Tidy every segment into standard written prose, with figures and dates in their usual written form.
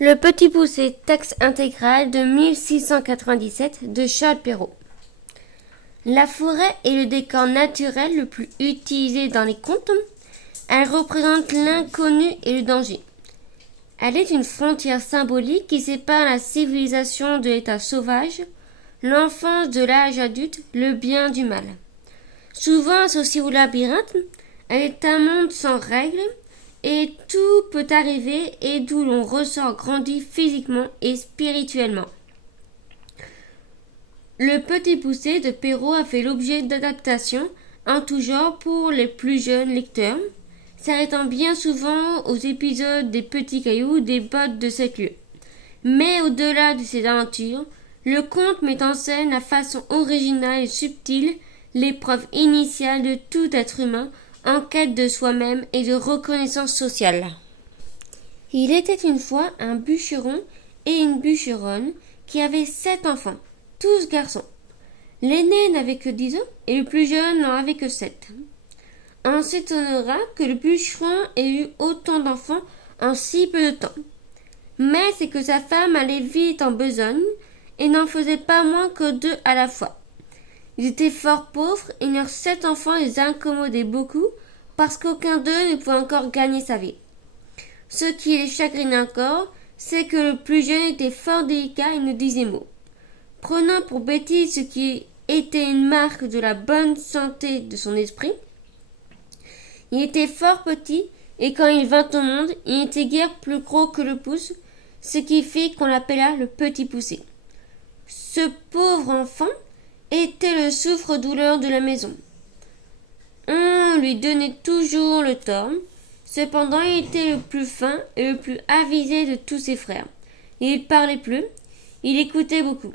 Le Petit Poucet, texte intégral de 1697 de Charles Perrault. La forêt est le décor naturel le plus utilisé dans les contes. Elle représente l'inconnu et le danger. Elle est une frontière symbolique qui sépare la civilisation de l'état sauvage, l'enfance de l'âge adulte, le bien du mal. Souvent associée au labyrinthe, elle est un monde sans règles, et tout peut arriver et d'où l'on ressort grandi physiquement et spirituellement. Le Petit Poucet de Perrault a fait l'objet d'adaptations en tout genre pour les plus jeunes lecteurs, s'arrêtant bien souvent aux épisodes des petits cailloux des bottes de 7 lieues. Mais au-delà de ces aventures, le conte met en scène de façon originale et subtile l'épreuve initiale de tout être humain en quête de soi-même et de reconnaissance sociale. Il était une fois un bûcheron et une bûcheronne qui avaient 7 enfants, tous garçons. L'aîné n'avait que 10 ans et le plus jeune n'en avait que 7. On s'étonnera que le bûcheron ait eu autant d'enfants en si peu de temps. Mais c'est que sa femme allait vite en besogne et n'en faisait pas moins que 2 à la fois. Ils étaient fort pauvres et leurs 7 enfants les incommodaient beaucoup parce qu'aucun d'eux ne pouvait encore gagner sa vie. Ce qui les chagrinait encore, c'est que le plus jeune était fort délicat et ne disait mot. Prenant pour bêtise ce qui était une marque de la bonne santé de son esprit, il était fort petit et quand il vint au monde, il n'était guère plus gros que le pouce, ce qui fit qu'on l'appela le Petit Poucet. Ce pauvre enfant était le souffre-douleur de la maison. On lui donnait toujours le tort. Cependant, il était le plus fin et le plus avisé de tous ses frères. Il parlait plus, il écoutait beaucoup.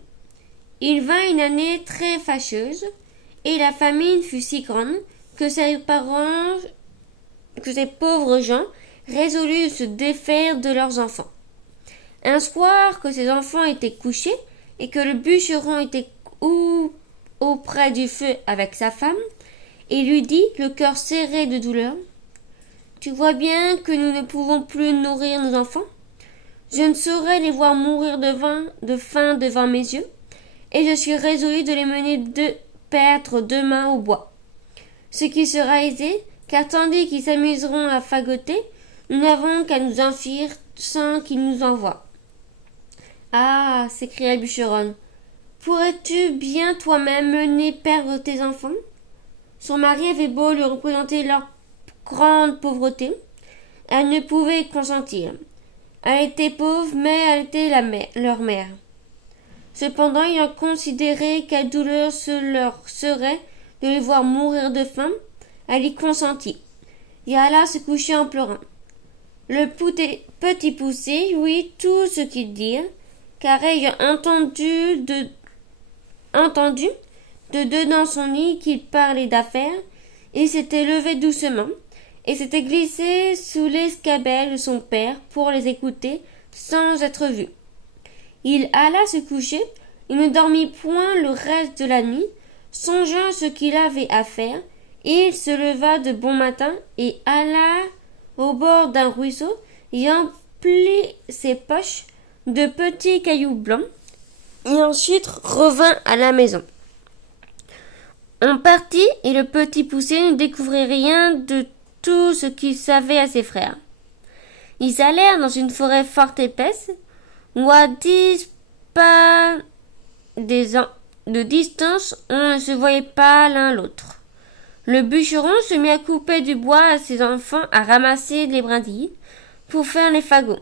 Il vint une année très fâcheuse, et la famine fut si grande que ses pauvres gens résolurent de se défaire de leurs enfants. Un soir que ses enfants étaient couchés et que le bûcheron était auprès du feu avec sa femme, il lui dit, le cœur serré de douleur, « Tu vois bien que nous ne pouvons plus nourrir nos enfants. Je ne saurais les voir mourir de faim devant mes yeux, et je suis résolu de les mener perdre demain au bois. Ce qui sera aisé, car tandis qu'ils s'amuseront à fagoter, nous n'avons qu'à nous enfuir sans qu'ils nous envoient. » « Ah » s'écria Bûcheronne, « pourrais-tu bien toi-même mener perdre tes enfants ?» Son mari avait beau lui représenter leur grande pauvreté, elle ne pouvait consentir. Elle était pauvre, mais elle était leur mère. Cependant, ayant considéré quelle douleur ce leur serait de les voir mourir de faim, elle y consentit, et alla se coucher en pleurant. Le Petit Poucet lui tout ce qu'ils dirent, car ayant entendu de dedans son lit qu'il parlait d'affaires, il s'était levé doucement et s'était glissé sous l'escabelle de son père pour les écouter sans être vu. Il alla se coucher, il ne dormit point le reste de la nuit, songeant ce qu'il avait à faire, et il se leva de bon matin et alla au bord d'un ruisseau et emplit ses poches de petits cailloux blancs, et ensuite revint à la maison. On partit, et le Petit Poucet ne découvrit rien de tout ce qu'il savait à ses frères. Ils allèrent dans une forêt fort épaisse, où à 10 pas de distance, on ne se voyait pas l'un l'autre. Le bûcheron se mit à couper du bois à ses enfants à ramasser les brindilles pour faire les fagots.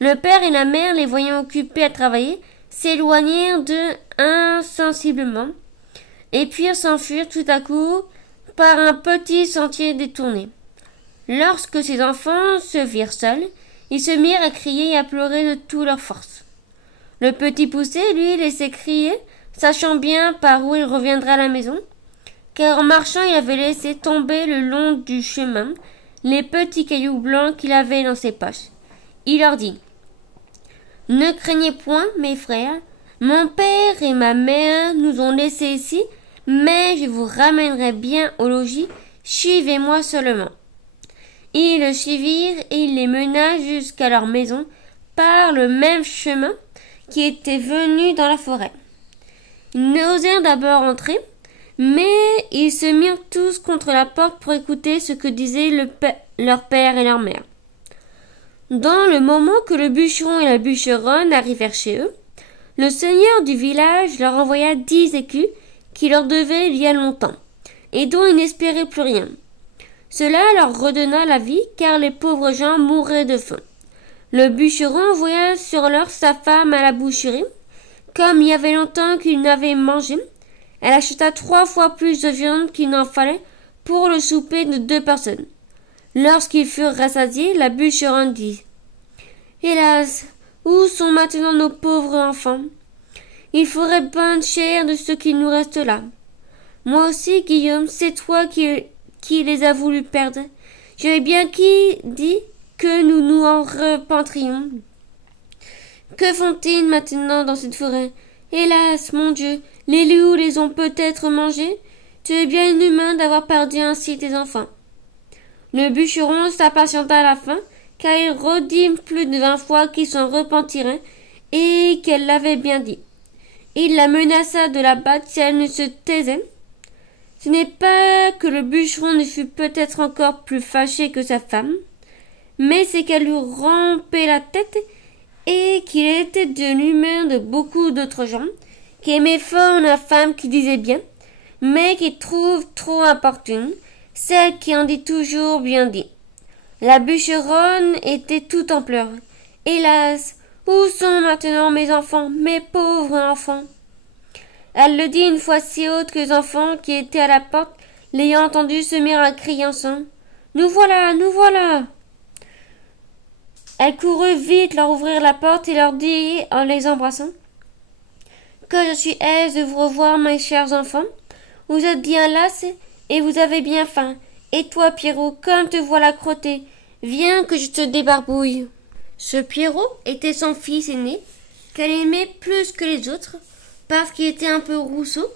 Le père et la mère, les voyant occupés à travailler, s'éloignèrent d'eux insensiblement et puis s'enfuirent tout à coup par un petit sentier détourné. Lorsque ses enfants se virent seuls, ils se mirent à crier et à pleurer de toute leur force. Le Petit Poucet, lui, laissait crier, sachant bien par où il reviendrait à la maison, car en marchant il avait laissé tomber le long du chemin les petits cailloux blancs qu'il avait dans ses poches. Il leur dit, « Ne craignez point, mes frères, mon père et ma mère nous ont laissés ici, mais je vous ramènerai bien au logis, suivez-moi seulement. » Ils le suivirent et il les mena jusqu'à leur maison, par le même chemin qui était venu dans la forêt. Ils n'osèrent d'abord entrer, mais ils se mirent tous contre la porte pour écouter ce que disaient leur père et leur mère. Dans le moment que le bûcheron et la bûcheronne arrivèrent chez eux, le seigneur du village leur envoya 10 écus qui leur devaient il y a longtemps, et dont ils n'espéraient plus rien. Cela leur redonna la vie, car les pauvres gens mouraient de faim. Le bûcheron envoya sur l'heure sa femme à la boucherie. Comme il y avait longtemps qu'il n'avait mangé, elle acheta 3 fois plus de viande qu'il n'en fallait pour le souper de 2 personnes. Lorsqu'ils furent rassasiés, la bûcheronne dit « Hélas, où sont maintenant nos pauvres enfants? Il ferait bonne chère de ce qu'il nous reste là. Moi aussi, Guillaume, c'est toi qui les a voulu perdre. J'avais bien dit que nous nous en repentrions. Que font-ils maintenant dans cette forêt? Hélas, mon Dieu, les loups les ont peut-être mangés. Tu es bien inhumain d'avoir perdu ainsi tes enfants. » Le bûcheron s'impatienta à la fin, car il redit plus de 20 fois qu'il s'en repentirait et qu'elle l'avait bien dit. Il la menaça de la battre si elle ne se taisait. Ce n'est pas que le bûcheron ne fût peut-être encore plus fâché que sa femme, mais c'est qu'elle lui rompait la tête et qu'il était de l'humeur de beaucoup d'autres gens, qui aimaient fort la femme qui disait bien, mais qui trouvent trop importune, celle qui en dit toujours bien dit. La bûcheronne était tout en pleurs. Hélas, où sont maintenant mes enfants, mes pauvres enfants? Elle le dit une fois si haute que les enfants qui étaient à la porte, l'ayant entendu, se mirent à crier ensemble. Nous voilà, nous voilà! Elle courut vite leur ouvrir la porte et leur dit en les embrassant que je suis aise de vous revoir, mes chers enfants. Vous êtes bien lasses et vous avez bien faim. Et toi, Pierrot, comme te voilà crotté, viens que je te débarbouille. Ce Pierrot était son fils aîné, qu'elle aimait plus que les autres, parce qu'il était un peu rousseau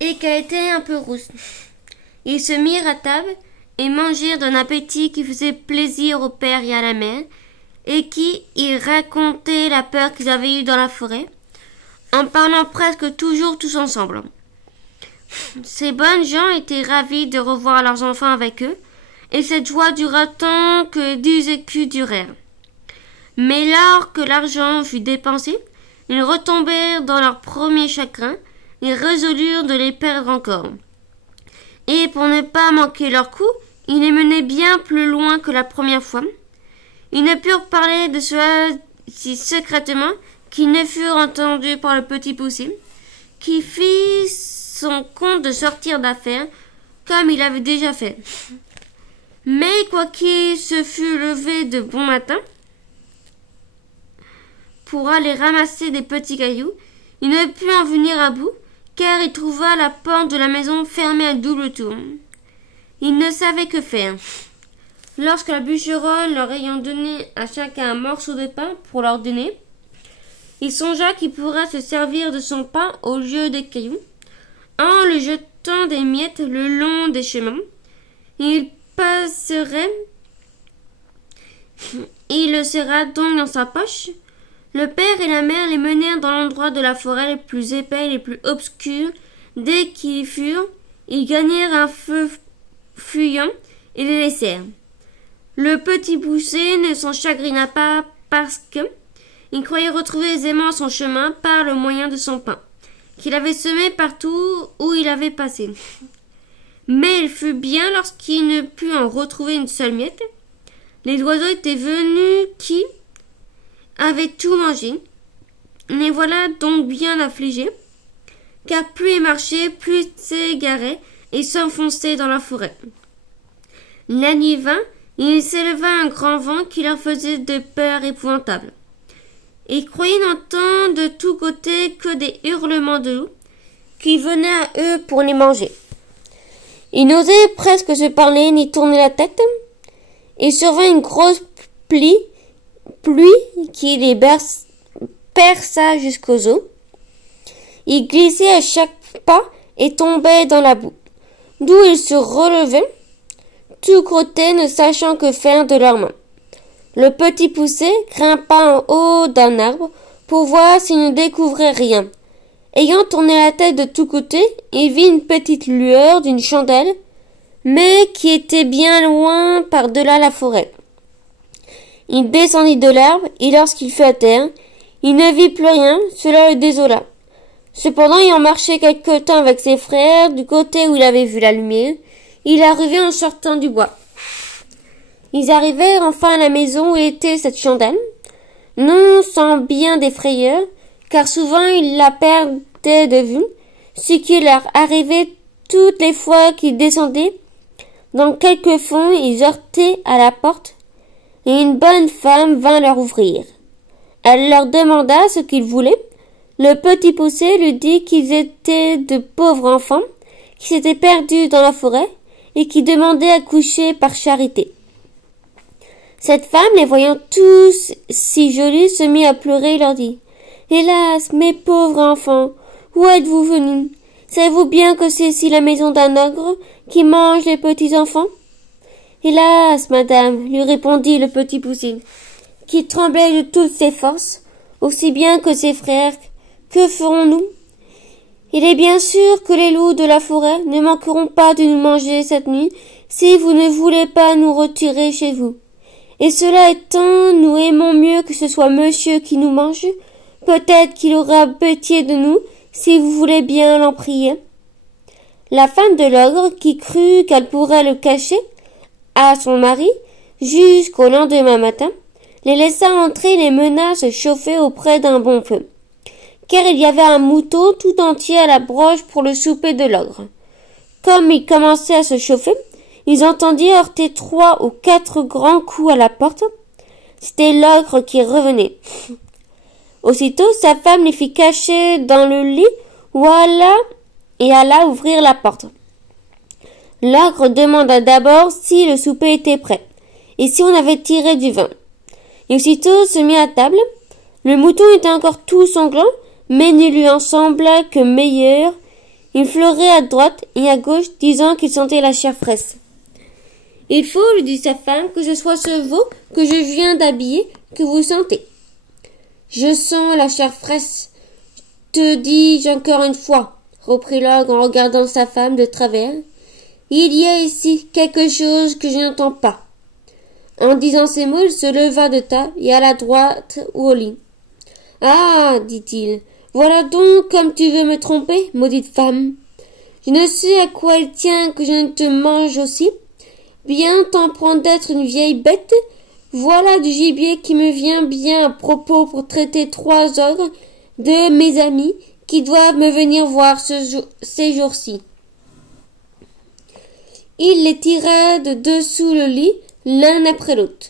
et qu'elle était un peu rousse. Ils se mirent à table et mangèrent d'un appétit qui faisait plaisir au père et à la mère, et qui y racontait la peur qu'ils avaient eue dans la forêt, en parlant presque toujours tous ensemble. Ces bonnes gens étaient ravis de revoir leurs enfants avec eux, et cette joie dura tant que 10 écus durèrent. Mais lors que l'argent fut dépensé, ils retombèrent dans leur premier chagrin et résolurent de les perdre encore. Et pour ne pas manquer leur coup, ils les menaient bien plus loin que la première fois. Ils ne purent parler de cela si secrètement qu'ils ne furent entendus par le petit Poussé, qui fit son compte de sortir d'affaires, comme il avait déjà fait. Mais quoiqu'il se fût levé de bon matin pour aller ramasser des petits cailloux, il ne put en venir à bout, car il trouva la porte de la maison fermée à double tour. Il ne savait que faire. Lorsque la bûcheronne leur ayant donné à chacun un morceau de pain pour leur dîner, il songea qu'il pourrait se servir de son pain au lieu des cailloux, en le jetant des miettes le long des chemins. Il le serra donc dans sa poche. Le père et la mère les menèrent dans l'endroit de la forêt les plus épais et les plus obscurs. Dès qu'ils y furent, ils gagnèrent un feu fuyant et les laissèrent. Le petit Poussé ne s'en chagrina pas parce que il croyait retrouver aisément son chemin par le moyen de son pain, qu'il avait semé partout où il avait passé. Mais il fut bien lorsqu'il ne put en retrouver une seule miette. Les oiseaux étaient venus qui avaient tout mangé. Les voilà donc bien affligés, car plus ils marchaient, plus ils s'égaraient et s'enfonçaient dans la forêt. La nuit vint, il s'éleva un grand vent qui leur faisait de peur épouvantable. Ils croyaient n'entendre de tous côtés que des hurlements de loups qui venaient à eux pour les manger. Ils n'osaient presque se parler ni tourner la tête. Il survint une grosse pluie qui les perça jusqu'aux os. Ils glissaient à chaque pas et tombaient dans la boue, d'où ils se relevaient, tout crottés, ne sachant que faire de leurs mains. Le petit poussé grimpa en haut d'un arbre pour voir s'il ne découvrait rien. Ayant tourné la tête de tous côtés, il vit une petite lueur d'une chandelle, mais qui était bien loin par-delà la forêt. Il descendit de l'arbre, et lorsqu'il fut à terre, il ne vit plus rien, cela le désola. Cependant, ayant marché quelque temps avec ses frères, du côté où il avait vu la lumière, il arrivait en sortant du bois. Ils arrivèrent enfin à la maison où était cette chandelle, non sans bien des frayeurs, car souvent ils la perdaient de vue, ce qui leur arrivait toutes les fois qu'ils descendaient. Dans quelques fonds, ils heurtaient à la porte, et une bonne femme vint leur ouvrir. Elle leur demanda ce qu'ils voulaient. Le petit poussé lui dit qu'ils étaient de pauvres enfants, qui s'étaient perdus dans la forêt, et qui demandaient à coucher par charité. Cette femme, les voyant tous si jolis, se mit à pleurer et leur dit « Hélas, mes pauvres enfants, où êtes-vous venus? Savez-vous bien que c'est ici la maison d'un ogre qui mange les petits enfants ?»« Hélas, madame, lui répondit le petit poussé, qui tremblait de toutes ses forces, aussi bien que ses frères. Que ferons-nous? Il est bien sûr que les loups de la forêt ne manqueront pas de nous manger cette nuit si vous ne voulez pas nous retirer chez vous. Et cela étant, nous aimons mieux que ce soit monsieur qui nous mange. Peut-être qu'il aura pitié de nous si vous voulez bien l'en prier. » La femme de l'ogre, qui crut qu'elle pourrait le cacher à son mari jusqu'au lendemain matin, les laissa entrer et les mena se chauffer auprès d'un bon feu, car il y avait un mouton tout entier à la broche pour le souper de l'ogre. Comme il commençait à se chauffer, ils entendirent heurter 3 ou 4 grands coups à la porte. C'était l'ogre qui revenait. Aussitôt, sa femme les fit cacher dans le lit où alla ouvrir la porte. L'ogre demanda d'abord si le souper était prêt, et si on avait tiré du vin. Et aussitôt se mit à table. Le mouton était encore tout sanglant, mais ne lui en sembla que meilleur. Il fleurait à droite et à gauche, disant qu'il sentait la chair fraîche. « Il faut, lui dit sa femme, que ce soit ce veau que je viens d'habiller que vous sentez. »« Je sens la chair fraîche, te dis-je encore une fois, » reprit l'ogre en regardant sa femme de travers. « Il y a ici quelque chose que je n'entends pas. » En disant ces mots, il se leva de table et alla droite au lit. « Ah, dit-il, voilà donc comme tu veux me tromper, maudite femme. Je ne sais à quoi il tient que je ne te mange aussi. Bien t'en prendre d'être une vieille bête. Voilà du gibier qui me vient bien à propos pour traiter 3 ogres de mes amis qui doivent me venir voir ces jours-ci. » Il les tira de dessous le lit, l'un après l'autre.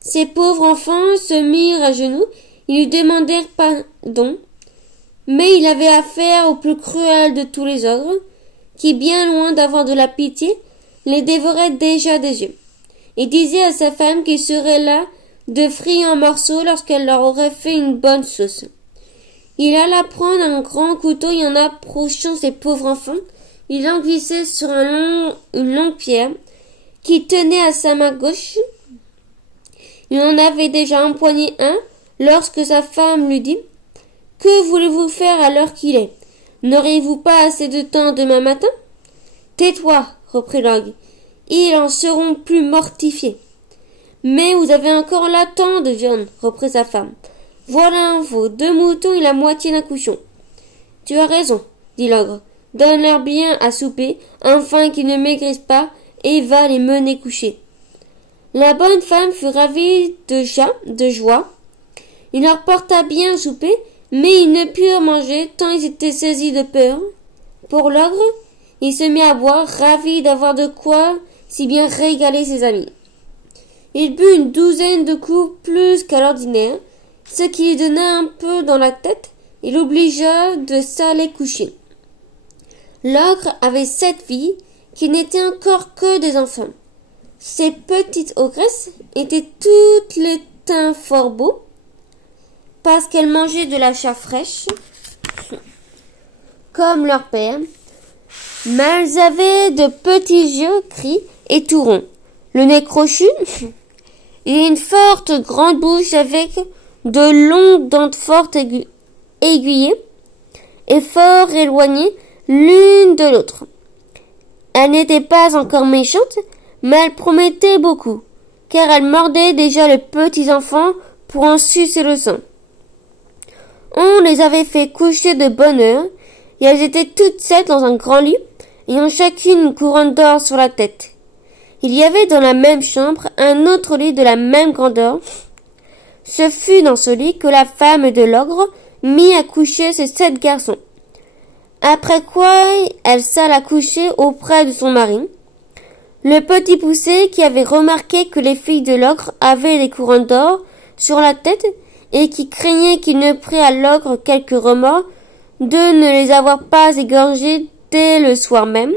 Ces pauvres enfants se mirent à genoux et lui demandèrent pardon, mais il avait affaire au plus cruel de tous les ogres, qui, bien loin d'avoir de la pitié, les dévorait déjà des yeux, et disait à sa femme qu'il serait là de frire en morceaux lorsqu'elle leur aurait fait une bonne sauce. Il alla prendre un grand couteau et en approchant ces pauvres enfants, il en glissait sur une longue pierre qui tenait à sa main gauche. Il en avait déjà empoigné un lorsque sa femme lui dit « Que voulez-vous faire à l'heure qu'il est? N'auriez-vous pas assez de temps demain matin ?»« Tais-toi, reprit l'ogre, ils en seront plus mortifiés. »« Mais vous avez encore là tant de viande, reprit sa femme. Voilà un veau, 2 moutons et la moitié d'un cochon. »« Tu as raison, dit l'ogre. Donne-leur bien à souper, afin qu'ils ne maigrissent pas, et va les mener coucher. » La bonne femme fut ravie de joie. Il leur porta bien à souper, mais ils ne purent manger tant ils étaient saisis de peur. Pour l'ogre, il se mit à boire, ravi d'avoir de quoi si bien régaler ses amis. Il but une 12aine de coups plus qu'à l'ordinaire, ce qui lui donna un peu dans la tête et l'obligea de s'aller coucher. L'ogre avait 7 filles qui n'étaient encore que des enfants. Ces petites ogresses étaient toutes les teints fort beaux, parce qu'elles mangeaient de la chair fraîche, comme leur père, mais elles avaient de petits yeux gris et tout ronds, le nez crochu et une forte grande bouche avec de longues dents fortes aiguillées et fort éloignées l'une de l'autre. Elle n'était pas encore méchante, mais elle promettait beaucoup, car elle mordait déjà les petits enfants pour en sucer le sang. On les avait fait coucher de bonne heure, et elles étaient toutes sept dans un grand lit, ayant chacune une couronne d'or sur la tête. Il y avait dans la même chambre un autre lit de la même grandeur. Ce fut dans ce lit que la femme de l'ogre mit à coucher ses 7 garçons. Après quoi, elle s'alla coucher auprès de son mari. Le petit poussé, qui avait remarqué que les filles de l'ogre avaient des couronnes d'or sur la tête et qui craignait qu'il ne prît à l'ogre quelque remords de ne les avoir pas égorgées dès le soir même,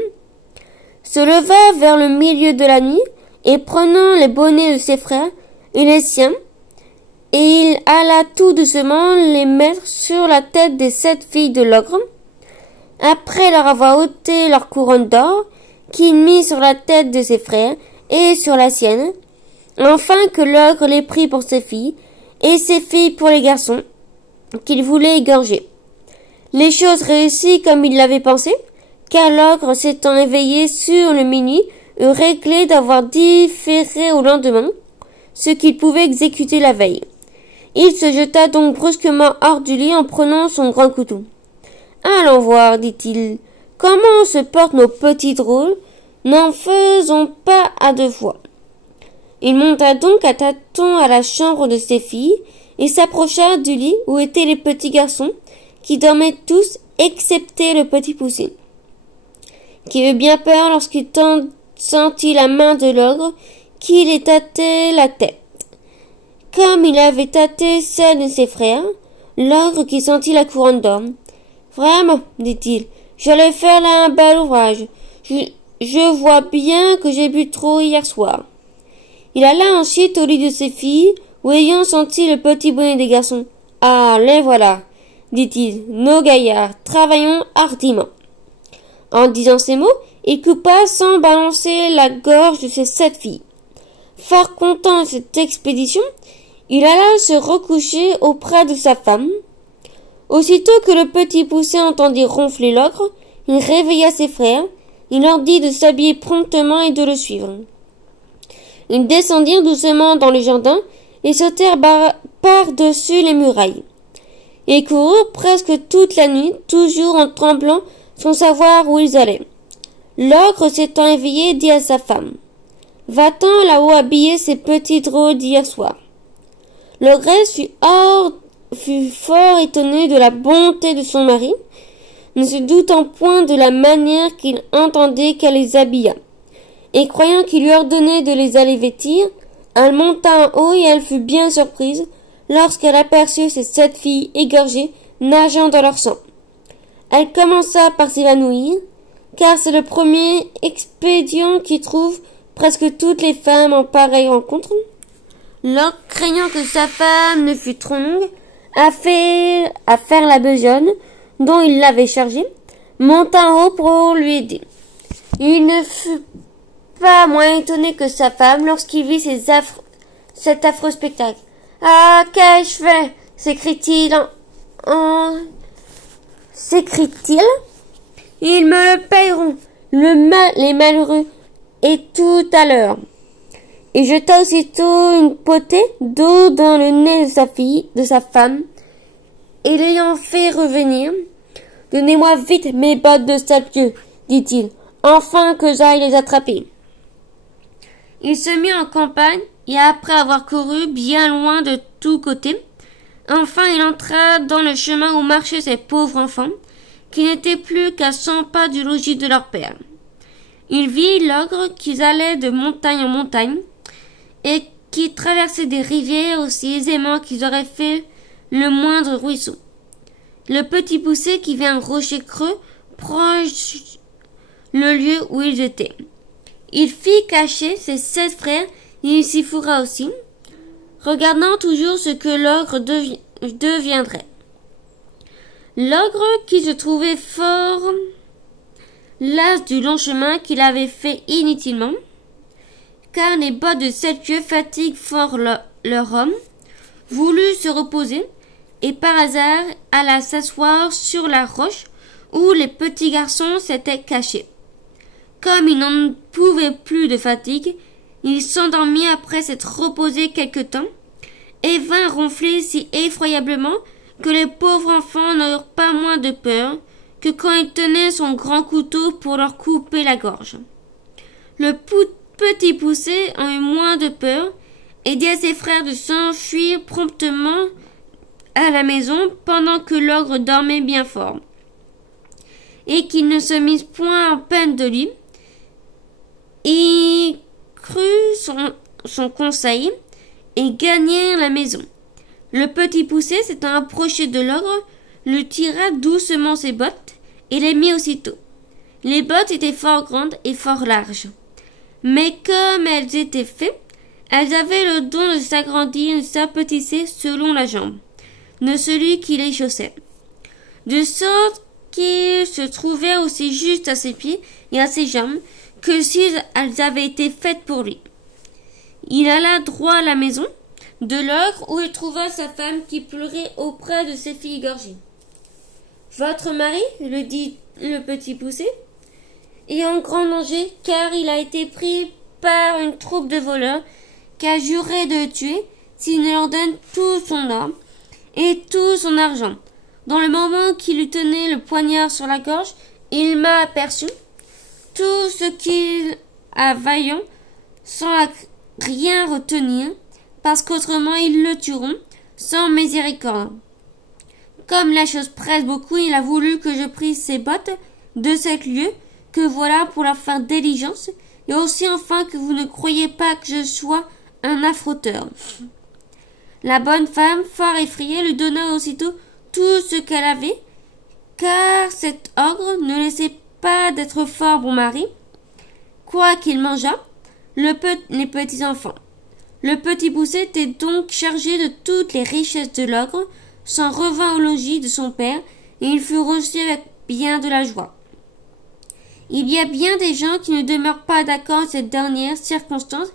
se leva vers le milieu de la nuit et prenant les bonnets de ses frères et les siens, et il alla tout doucement les mettre sur la tête des 7 filles de l'ogre, après leur avoir ôté leur couronne d'or, qu'il mit sur la tête de ses frères et sur la sienne, enfin que l'ogre les prit pour ses filles, et ses filles pour les garçons, qu'il voulait égorger. Les choses réussirent comme il l'avait pensé, car l'ogre s'étant éveillé sur le minuit, eut réglé d'avoir différé au lendemain ce qu'il pouvait exécuter la veille. Il se jeta donc brusquement hors du lit en prenant son grand couteau. « Allons voir, dit-il, comment se portent nos petits drôles, n'en faisons pas à 2 fois. » Il monta donc à tâtons à la chambre de ses filles et s'approcha du lit où étaient les petits garçons, qui dormaient tous, excepté le petit poussé, qui eut bien peur lorsqu'il sentit la main de l'ogre qui les tâtait la tête, comme il avait tâté celle de ses frères, l'ogre qui sentit la couronne d'or. « Vraiment, dit-il, j'allais faire là un bel ouvrage. Je vois bien que j'ai bu trop hier soir. » Il alla ensuite au lit de ses filles, où ayant senti le petit bonnet des garçons. « Ah, les voilà, dit-il, nos gaillards, travaillons hardiment. » En disant ces mots, il coupa sans balancer la gorge de ses 7 filles. Fort content de cette expédition, il alla se recoucher auprès de sa femme. Aussitôt que le petit poussé entendit ronfler l'ogre, il réveilla ses frères, il leur dit de s'habiller promptement et de le suivre. Ils descendirent doucement dans le jardin et sautèrent par-dessus les murailles. Et coururent presque toute la nuit, toujours en tremblant, sans savoir où ils allaient. L'ogre s'étant éveillé, dit à sa femme, « Va-t'en là-haut habiller ces petits drôles d'hier soir. » L'ogresse fut fort étonnée de la bonté de son mari, ne se doutant point de la manière qu'il entendait qu'elle les habillât, et croyant qu'il lui ordonnait de les aller vêtir, elle monta en haut et elle fut bien surprise lorsqu'elle aperçut ses 7 filles égorgées nageant dans leur sang. Elle commença par s'évanouir, car c'est le premier expédient qui trouve presque toutes les femmes en pareille rencontre. L'ogre, craignant que sa femme ne fût trop longue à faire la besogne dont il l'avait chargée, monta en haut pour lui aider. Il ne fut pas moins étonné que sa femme lorsqu'il vit cet affreux spectacle. « Ah, qu'ai-je fait » s'écrie-t-il s'écrie-t-il. « Ils me le payeront, les malheureux, et tout à l'heure. » Et jeta aussitôt une potée d'eau dans le nez de sa femme, et l'ayant fait revenir, « Donnez-moi vite mes bottes de sale pied, dit-il, enfin que j'aille les attraper. » Il se mit en campagne, et après avoir couru bien loin de tous côtés, enfin il entra dans le chemin où marchaient ces pauvres enfants, qui n'étaient plus qu'à 100 pas du logis de leur père. Il vit l'ogre qui allait de montagne en montagne, et qui traversaient des rivières aussi aisément qu'ils auraient fait le moindre ruisseau. Le petit poussé qui vit un rocher creux proche le lieu où ils étaient. Il fit cacher ses 7 frères et il s'y fourra aussi, regardant toujours ce que l'ogre deviendrait. L'ogre, qui se trouvait fort las du long chemin qu'il avait fait inutilement, car les bottes de 7 yeux fatiguent fort leur homme, voulut se reposer, et par hasard alla s'asseoir sur la roche où les petits garçons s'étaient cachés. Comme il n'en pouvait plus de fatigue, il s'endormit après s'être reposé quelque temps, et vint ronfler si effroyablement que les pauvres enfants n'eurent pas moins de peur que quand il tenait son grand couteau pour leur couper la gorge. Le petit poussé en eut moins de peur et dit à ses frères de s'enfuir promptement à la maison pendant que l'ogre dormait bien fort, et qu'ils ne se misent point en peine de lui. Ils crurent son conseil et gagnèrent la maison. Le petit poussé s'étant approché de l'ogre, lui tira doucement ses bottes et les mit aussitôt. Les bottes étaient fort grandes et fort larges, mais comme elles étaient faites, elles avaient le don de s'agrandir et de s'apetisser selon la jambe de celui qui les chaussait, de sorte qu'il se trouvait aussi juste à ses pieds et à ses jambes que si elles avaient été faites pour lui. Il alla droit à la maison de l'ogre où il trouva sa femme qui pleurait auprès de ses filles gorgées. « Votre mari, lui dit le petit poussé, est en grand danger car il a été pris par une troupe de voleurs qui a juré de le tuer s'il ne leur donne tout son or et tout son argent. Dans le moment qu'il lui tenait le poignard sur la gorge, il m'a aperçu. Tout ce qu'il a vaillant, sans rien retenir, parce qu'autrement ils le tueront, sans miséricorde. Comme la chose presse beaucoup, il a voulu que je prisse ses bottes de 7 lieues, que voilà pour leur faire diligence, et aussi enfin que vous ne croyez pas que je sois un affronteur. » La bonne femme, fort effrayée, lui donna aussitôt tout ce qu'elle avait, car cet ogre ne laissait pas d'être fort bon mari, quoiqu'il mangeât les petits enfants. Le petit poussé était donc chargé de toutes les richesses de l'ogre, s'en revint au logis de son père, et il fut reçu avec bien de la joie. Il y a bien des gens qui ne demeurent pas d'accord en cette dernière circonstance,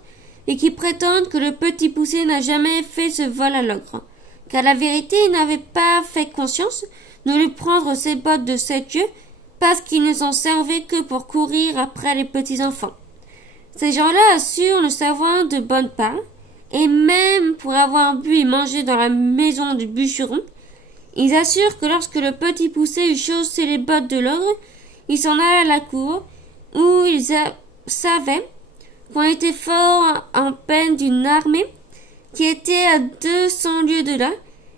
et qui prétendent que le petit poussé n'a jamais fait ce vol à l'ogre, qu'à la vérité il n'avait pas fait conscience de lui prendre ses bottes de 7 yeux, parce qu'il ne s'en servait que pour courir après les petits enfants. Ces gens-là assurent le savoir de bonne part, et même pour avoir bu et mangé dans la maison du bûcheron, ils assurent que lorsque le petit poussé eut chaussé les bottes de l'ogre, il s'en alla à la cour, où ils savaient qu'on était fort en peine d'une armée qui était à 200 lieues de là,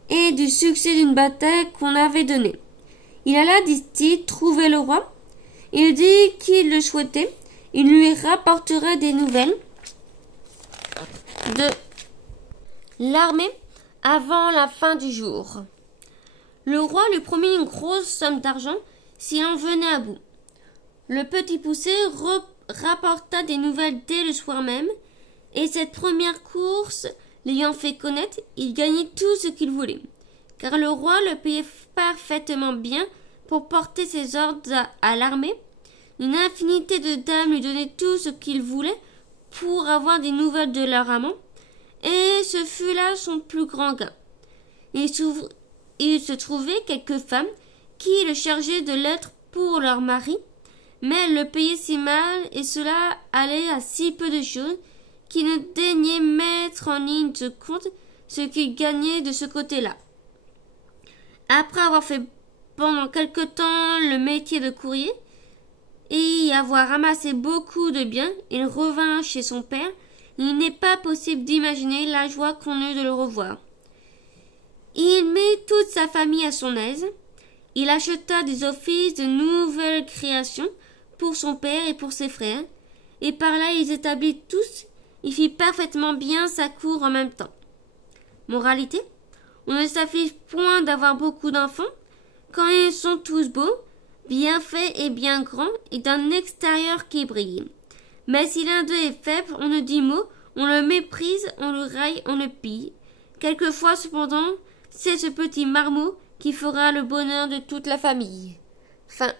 et du succès d'une bataille qu'on avait donnée. Il alla, dit-il, trouver le roi. Il dit qu'il le souhaitait. Il lui rapporterait des nouvelles de l'armée avant la fin du jour. Le roi lui promit une grosse somme d'argent s'il en venait à bout. Le petit poussé rapporta des nouvelles dès le soir même, et cette première course l'ayant fait connaître, il gagnait tout ce qu'il voulait, car le roi le payait parfaitement bien pour porter ses ordres à l'armée. Une infinité de dames lui donnaient tout ce qu'il voulait pour avoir des nouvelles de leur amant, et ce fut là son plus grand gain. Il se trouvait quelques femmes qui le chargeaient de lettres pour leur mari, mais elles le payaient si mal, et cela allait à si peu de choses, qu'il ne daignait mettre en ligne de compte ce qu'il gagnait de ce côté-là. Après avoir fait pendant quelque temps le métier de courrier, et y avoir ramassé beaucoup de biens, il revint chez son père. Il n'est pas possible d'imaginer la joie qu'on eut de le revoir. Il mit toute sa famille à son aise. Il acheta des offices de nouvelles créations pour son père et pour ses frères, et par là ils établit tous. Il fit parfaitement bien sa cour en même temps. Moralité: on ne s'afflige point d'avoir beaucoup d'enfants, quand ils sont tous beaux, bien faits et bien grands, et d'un extérieur qui brille. Mais si l'un d'eux est faible, on ne dit mot, on le méprise, on le raille, on le pille. Quelquefois, cependant, c'est ce petit marmot qui fera le bonheur de toute la famille. Fin.